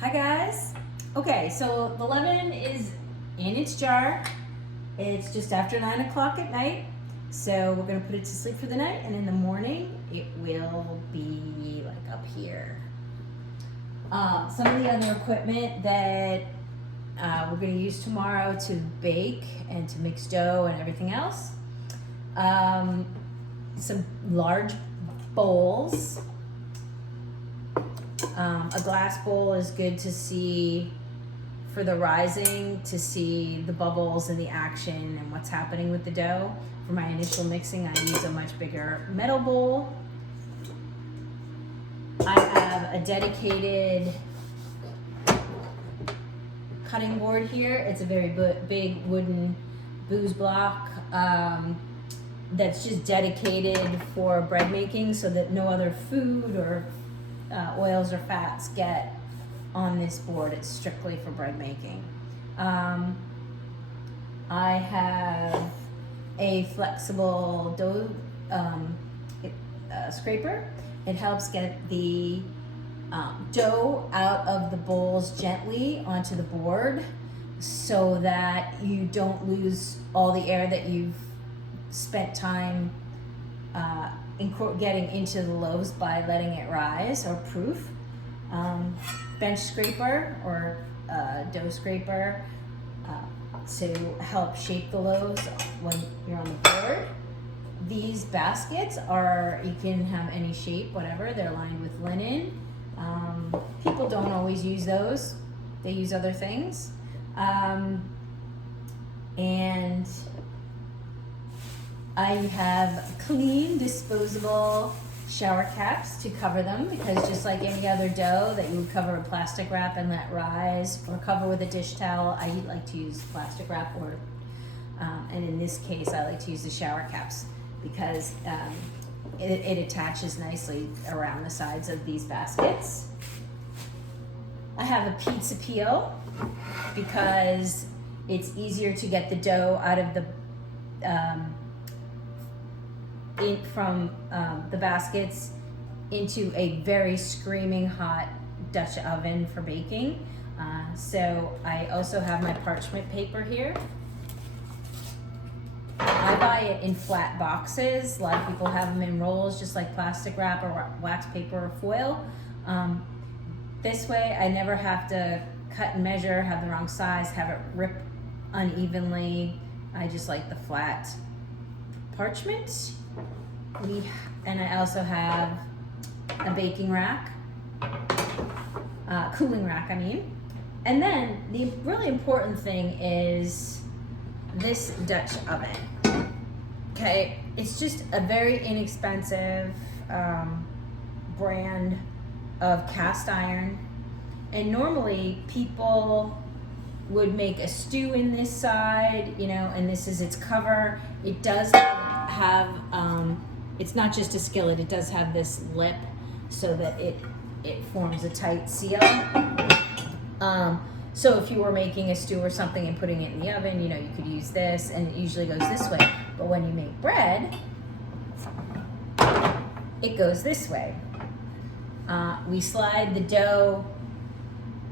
Hi guys. Okay, so the lemon is in its jar. It's just after 9 o'clock at night. So we're gonna put it to sleep for the night, and in the morning it will be like up here. Some of the other equipment that we're gonna use tomorrow to bake and to mix dough and everything else. Some large bowls. A glass bowl is good to see for the rising, to see the bubbles and the action and what's happening with the dough. For my initial mixing, I use a much bigger metal bowl. I have a dedicated cutting board here. It's a very big wooden booze block that's just dedicated for bread making so that no other food or oils or fats get on this board. It's strictly for bread making. I have a flexible dough scraper. It helps get the dough out of the bowls gently onto the board so that you don't lose all the air that you've spent time getting into the loaves by letting it rise or proof. Bench scraper or dough scraper to help shape the loaves when you're on the board. These baskets you can have any shape, whatever. They're lined with linen. People don't always use those. They use other things. And I have clean, disposable shower caps to cover them, because just like any other dough that you would cover in plastic wrap and let rise, or cover with a dish towel, I like to use plastic wrap, or and in this case I like to use the shower caps because it attaches nicely around the sides of these baskets. I have a pizza peel because it's easier to get the dough out of the from the baskets into a very screaming hot Dutch oven for baking. So I also have my parchment paper here. I buy it in flat boxes. A lot of people have them in rolls, just like plastic wrap or wax paper or foil. This way I never have to cut and measure, have the wrong size, have it rip unevenly. I just like the flat parchment. And I also have a baking rack, cooling rack, I mean. And then the really important thing is this Dutch oven. Okay, it's just a very inexpensive brand of cast iron. And normally people would make a stew in this side, and this is its cover. It does have it's not just a skillet, it does have this lip so that it forms a tight seal. So if you were making a stew or something and putting it in the oven, you could use this, and it usually goes this way. But when you make bread, it goes this way. We slide the dough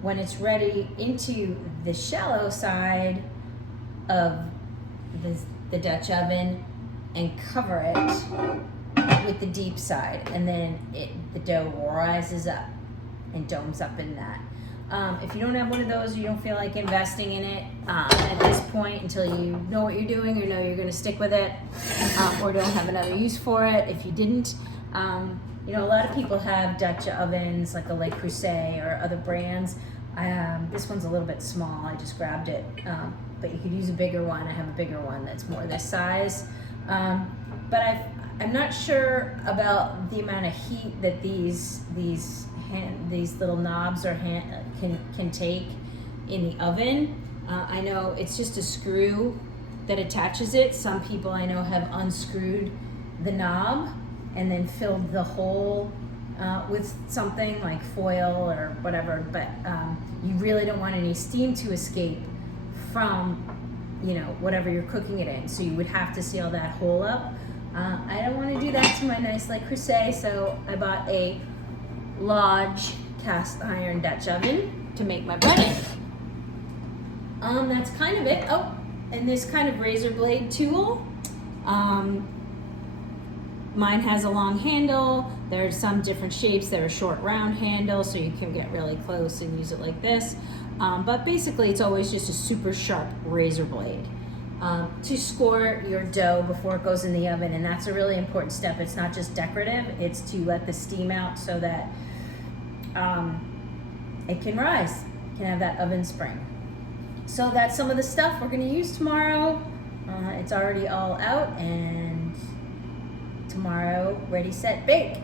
when it's ready into the shallow side of the Dutch oven and cover it with the deep side, and then the dough rises up and domes up in that. If you don't have one of those, you don't feel like investing in it at this point until you know what you're doing or know you're going to stick with it, or don't have another use for it. If you didn't, a lot of people have Dutch ovens like the Le Creuset or other brands. This one's a little bit small. I just grabbed it, but you could use a bigger one. I have a bigger one that's more this size. But I'm not sure about the amount of heat that these little knobs can take in the oven. I know it's just a screw that attaches it. Some people I know have unscrewed the knob and then filled the hole with something like foil or whatever. But you really don't want any steam to escape from whatever you're cooking it in. So you would have to seal that hole up. I don't want to do that to my nice Le Creuset, so I bought a Lodge cast iron Dutch oven to make my bread in. That's kind of it. Oh, and this kind of razor blade tool. Mine has a long handle. There's some different shapes. There are short round handles, so you can get really close and use it like this. But basically, it's always just a super sharp razor blade. To score your dough before it goes in the oven, and that's a really important step. It's not just decorative, it's to let the steam out so that it can rise, can have that oven spring. So that's some of the stuff we're going to use tomorrow. It's already all out, and tomorrow, ready, set, bake.